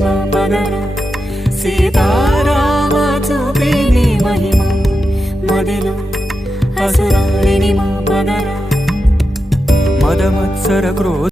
మా పదర సీతారామ చూపిని మహిమ మదిలో అసురాలిని మా పదర మదమత్సర క్రోధ